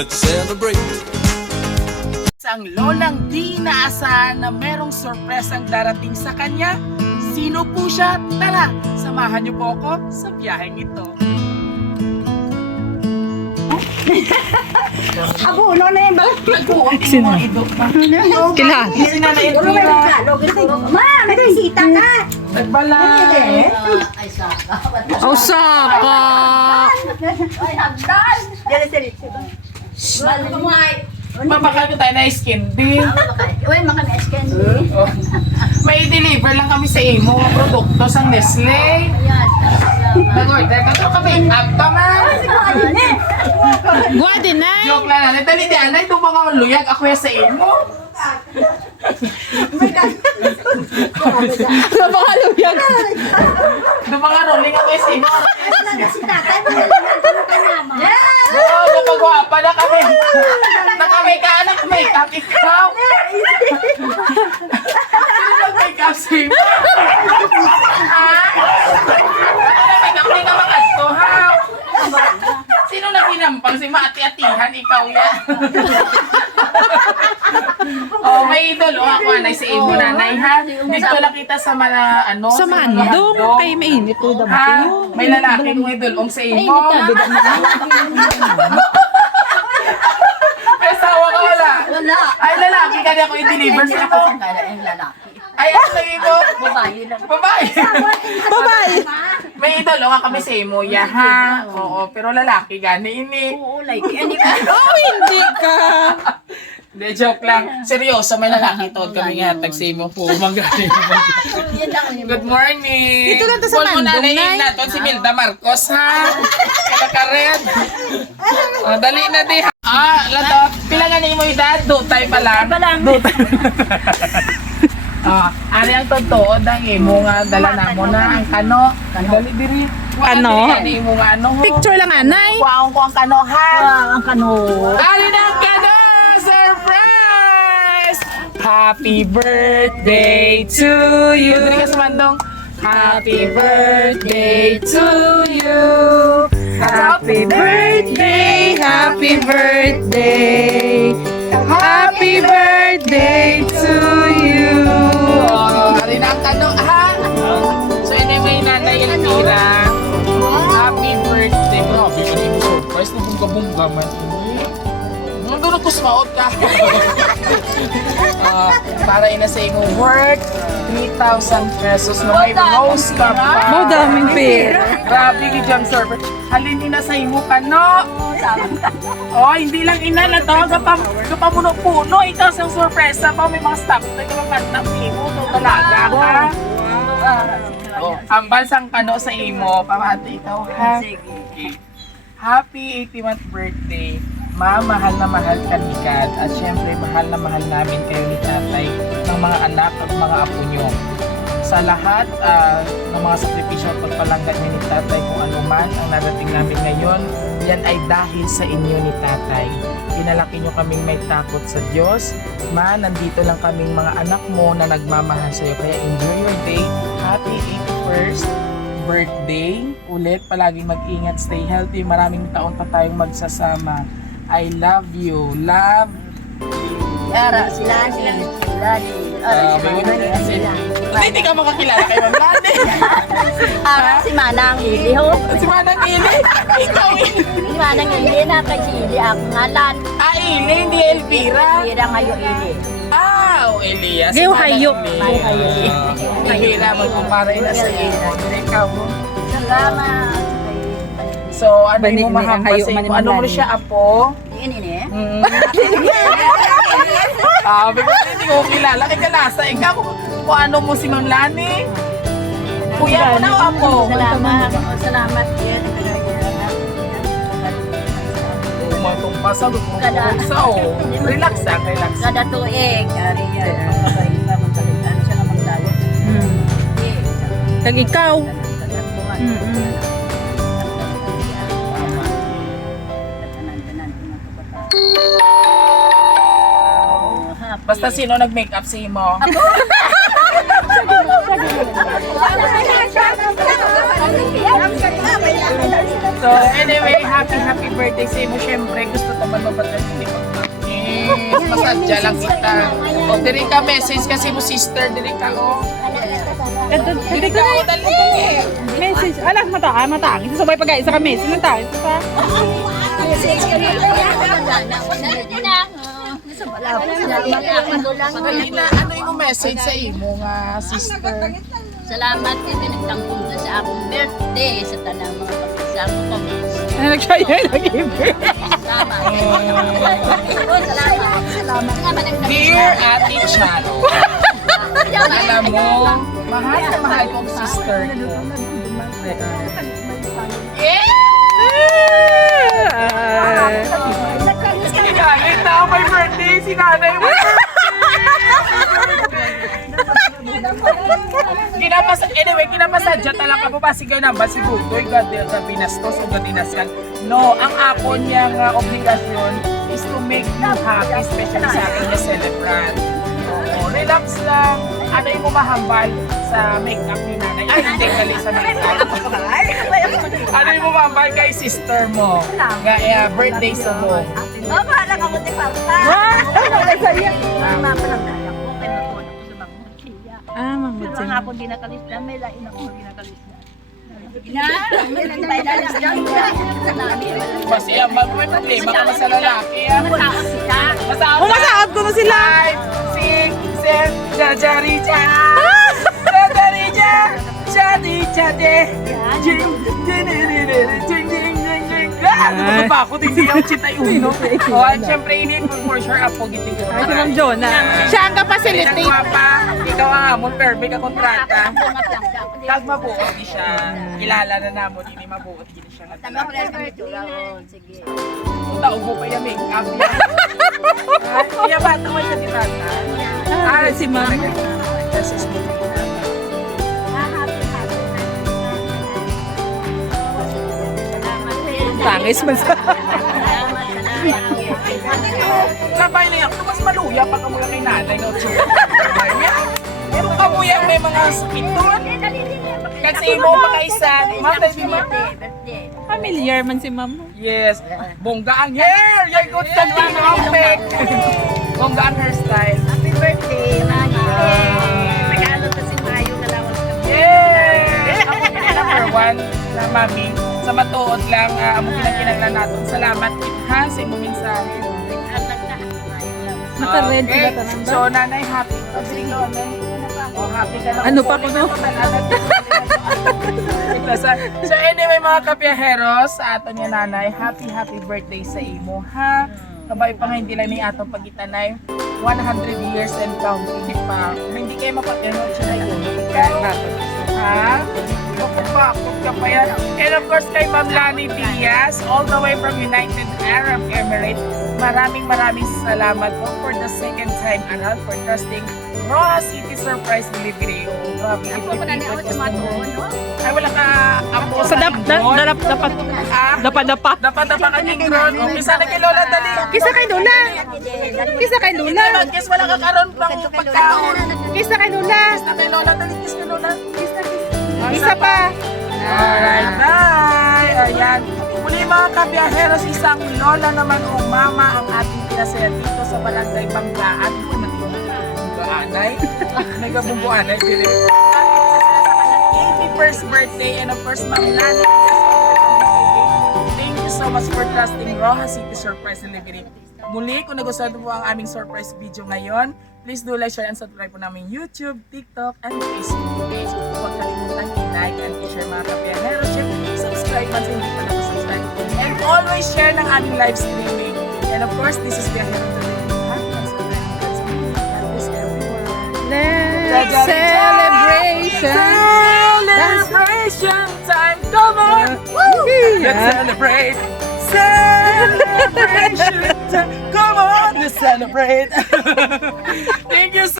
let's celebrate. Ang lolang di inaasahan na merong sorpresang darating sa kanya. Sino po siya? Tara, samahan niyo po ako sa biyaheng ito. Abo, no na yung balat. Sino? Kila? Sino na yung Ma, may bisita ka. Nagbalay. Oh, saka! Ay, hagdan. Dali, dali. Mal ka mo ay. Mapakal ko tayo na skin din. Uy, mga na-scan. Oh. May deliver lang kami sa imo mga produkto sa Nestle. Nag-order ka to kami. Up pa man. Gwa din na! Joke lang na. Dali di anay itong mga luyag ako ya sa imo. Napakaluyag! Itong mga rolling ako ya sa imo. Si tatay, magalaman ka naman. Oo, napagwapa na kami. Naka-make anak, make up ikaw. Sino nag-make up sa imo? Ha? Make up din naman ato, ha? Sino naginampang si Maati-atihan? Ikaw yan. Oh, may idol. O ako, anay sa imo, nanay, ha? Dito lang kita sa mga, ano? Sa mandong, kay mainit to Ha? dapat May lalaki kong idol. Sa imo. May asawa ka wala? Wala. Ay, lalaki ka niya ako i-deliver sa ito. Kaya yung lalaki. Ay, ano lagi mo? Babae lang. Babae. Babae! May idol nga kami sa imo, ya, ha? Oo, pero lalaki gani ini. Oo, like, hindi ko. Oh, hindi ka! Hindi, joke lang. Seryoso, may lalaki to. Kami nga, tag sa imo po. Magani. Yan lang yung Good morning. Dito lang to sa Call mo Mandong, nanay Nay. natin si Milda Marcos, ha? Kalakared. Dali na di, ha? Lato. Pila nga ni mo edad? Dutay pa lang. Dutay. Ari ang totoo, ang imo nga dala na mo na ang kano. Dali diri. Kano? Ari imo nga ano. Picture lang, anay! Kuwaon ko ang kano, ha? ang kano. Ari na ang kano! Surprise! Happy birthday to you! Dali ka sa mandong. Happy birthday to you! Happy birthday! Happy birthday! Happy birthday to you! Oh, ari na ang kano, ha? So, anyway, nanay yung tira. Happy birthday! Grabe, ano yung surprise na bungga-bungga man. Nandun ako sumaot ka. Para ina sa imong work, 3,000 pesos na may rose ka pa. Mo daming pera. Grabe, gidyang server. Halin ina sa imo ka, no? Oh, hindi lang ina na to. Kapamuno-puno. Ikaw sa sorpresa pa. May mga staff na kapapantang imo. Ito talaga, ha? Oh, ang bansang kano sa imo. Pamati ikaw, ha? Sige. Happy 81st birthday. Ma, mahal na mahal ka ni God. At syempre, mahal na mahal namin kayo ni tatay, ng mga anak at mga apo nyo. Sa lahat ng mga sakripisyo at pagpalanggan niyo ni tatay, kung ano man ang narating namin ngayon, yan ay dahil sa inyo ni tatay. Pinalaki nyo kaming may takot sa Diyos. Ma, nandito lang kaming mga anak mo na nagmamahal sa'yo. Kaya enjoy your day. Happy 81st birthday. Ulit, palaging mag-ingat, stay healthy. Maraming taon pa tayong magsasama. I love you. Love. Ara, sila ni. Hindi ka makakilala kay Ma'am Lani. Si Manang Ili ho. Si Manang Ili. Ikaw Ili. Si Manang Ili na kay si Ili ako ngalan. Ili, hindi Elvira. Ili ang hayo Ili. Elias. Gayo hayo. Hihila magkumpara ina sa iyo. Ikaw mo. Salamat. So, ano Banig mo ni ang mahambal hayo sa imo? man ni Ano mo Ma'am siya, apo? Ini. Bigla hindi ko kilala. Ikaw nasa, ikaw kung ano mo si Ma'am Lani. Kuya mo na o apo? Salamat. Salamat. Umatong pasal, sa o. Relax lang, relax. Kada tuig. Ari yan. Ano siya na magdawat. Tag ikaw. Basta sino nag-make up sa imo? So anyway, happy birthday sa mo. Siyempre, gusto ko man mapatay. Hindi pa. Yes, masadya lang kita. O, diri ka message kasi mo sister, diri ka o. Diri ka o, dali. Message. Alam, matang. Isa sabay pag-isa ka message. Nang tayo. Isa. Ano yung message sa imo nga sister? Salamat tinitang punta sa akong birthday sa tanang mga pagkasama ko. Ano nag-share? Nag-ibig. Salamat. Salamat. Dear Ate Charo, alam mo, mahal na mahal kong sister ko. Galit na ako may birthday, si nanay mo. Kinapasadya talaga po ba sigaw na ba si Butoy sa binastos o gadinasyan? No, ang ako niyang obligasyon is to make you happy, especially sa akin na celebrant. Oo, relax lang. Ano yung mamahambal sa make-up ni nanay? Ay, hindi, kali sa make-up. Ano yung mamahambal kay sister mo? Gaya, birthday sa mo. Oh, bahala ka mo di papa. Mama lang dahil ako. Kaya ako sa mga mochiya. Ah, Pero mamutsin. ang ako ginakalis may lain ako ginakalis Kasi ang may problema ka sa lalaki. Masahod Umasahod ko na sila. 5, 6, 7, jajarija! Jajarija! Jadi-jadi! Jing! Ano ba ako? Hindi ako chitay uno. O, at syempre, ini for sure ako giting ko. Ay, si Ma'am Jonah. Siya ang Ikaw kapacility. ikaw ang amon, perfect ka kontrata. Kag mabuot di siya. Kilala na namon, hindi mabuot di siya. Sige. Puta, ubo pa yung make-up yan. Kaya bata mo siya di bata. Ah, si Ma'am. This is the Tangis man sa... Labay na yan. Mas maluya pa ka mula kay nanay. No? Pero ka mo yan may mga spitun. Kasi mo makaisa. Matay di mo. Familiar man si Ma'am. Yes. Bongga ang hair. Yan good sa outfit. Bongga ang hairstyle. Happy birthday, Mami. Regalo sa si Mayo na lawas kami. Yes! Ako number one na mami. Sa matuod lang, among kinakinaglan natin. Salamat ha sa imong mensahe. Naka-red sila tanan ba? So, nanay, happy ka. Sige, nanay. Oh, happy ka na. Ano pa ko, no? So, anyway, mga kapiyaheros, sa ato niya nanay, happy birthday sa imo, ha? Kabay pa nga hindi lang ni atong pagitanay 100 years and counting pa. Kung hindi kayo mapag-enroll siya na yun, ha? Bakit ka pa yan? And of course, kay Ma'am Lani Diaz, all the way from United Arab Emirates, maraming salamat po for the second time around for trusting Roa City Surprise Delivery. Oh, grabe. Ako pa na niya ako tumatuon, no? Ay, wala ka apo Sa dapat. Ah, Dapa. dapat ka ning drone. O, misa na kay Lola dali. Kisa kay Lula. Kisa kay Lula. Kiss wala ka karon pang pagkaon. Kisa kay Lula. Kiss kay Lola dali. Kiss kay Lola. Isa pa. Alright, bye! Ayan. Muli mga kabiyaheros, isang lola naman o mama ang ating pinasaya dito sa Barangay Banggaan. Uy, Banggaanay? Nagabungguanay, dili. 81st birthday and of course, Ma'am Lani. Thank you so much for trusting Roja City Surprise Delivery. Muli, kung nagustuhan po ang aming surprise video ngayon, please do like, share, and subscribe po namin YouTube, TikTok, and Facebook page. Huwag kalimutan i-like and i-share mga kapiyaneros. Subscribe man sa hindi pa nakasubscribe. And always share ng aming live streaming. And of course, this is Biyahero Today. God bless everyone. Let's celebration. Celebration time, come on! Let's celebrate! Celebration time, come on! Let's celebrate! Thank you so